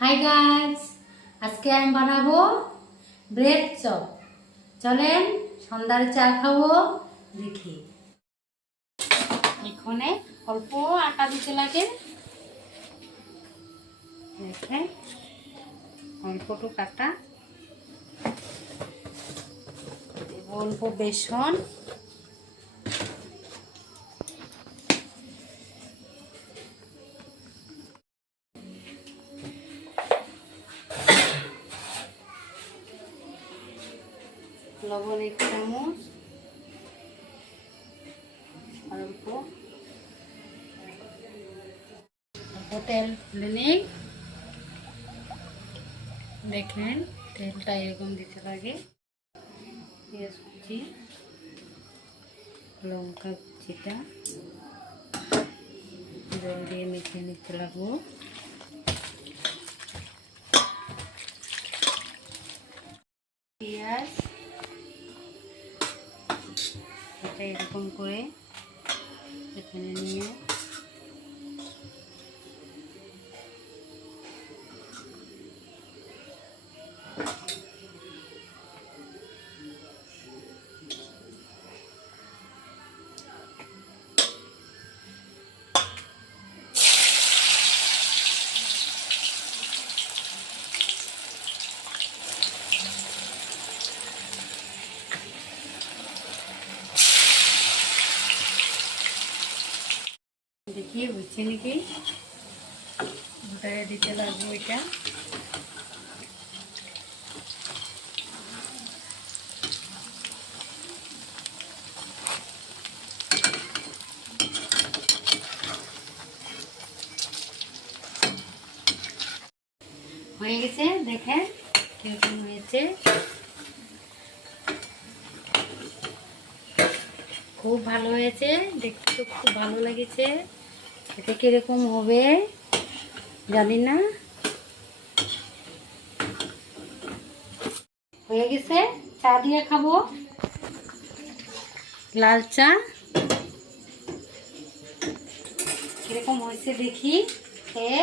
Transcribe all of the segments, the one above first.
Hi guys, আজকে আমি বানাবো ব্রেড চপ। চলেন সন্ধ্যার চা খাবো। দেখি এখানে অল্প আটা দিতে লাগে, দেখেন অল্পটুকু আটা, অল্প বেসন, লবণ 1 চামচ, আর অল্প তেল নেই। দেখলেন তেলটা এরকম দিতে লাগে, পেঁয়াজ কুচি, লঙ্কা কুচিটা জল দিয়ে মেখে নিতে লাগবো। পেঁয়াজ এটা এরকম করে এখানে নিয়ে দেখি বুঝছি নাকি, উল্টায় দিতে লাগবো। এটা হয়ে গেছে, দেখেন কিরকম হয়েছে। খুব ভালো হয়েছে, দেখতে তো খুব ভালো লেগেছে। এটা কিরকম হবে জানি না। হয়ে গেছে, চা দিয়ে খাবো, লাল চা। কিরকম হয়েছে দেখি খেয়ে।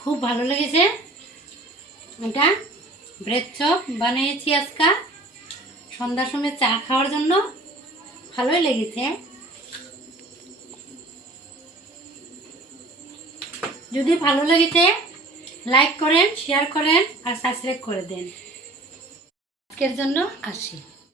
খুব ভালো লেগেছে। এটা ব্রেড চপ বানিয়েছি আজকে সন্ধ্যার সময় চা খাওয়ার জন্য। ভালোই লেগেছে। যদি ভালো লেগেছে লাইক করেন, শেয়ার করেন আর সাবস্ক্রাইব করে দেন। আজকের জন্য আসি।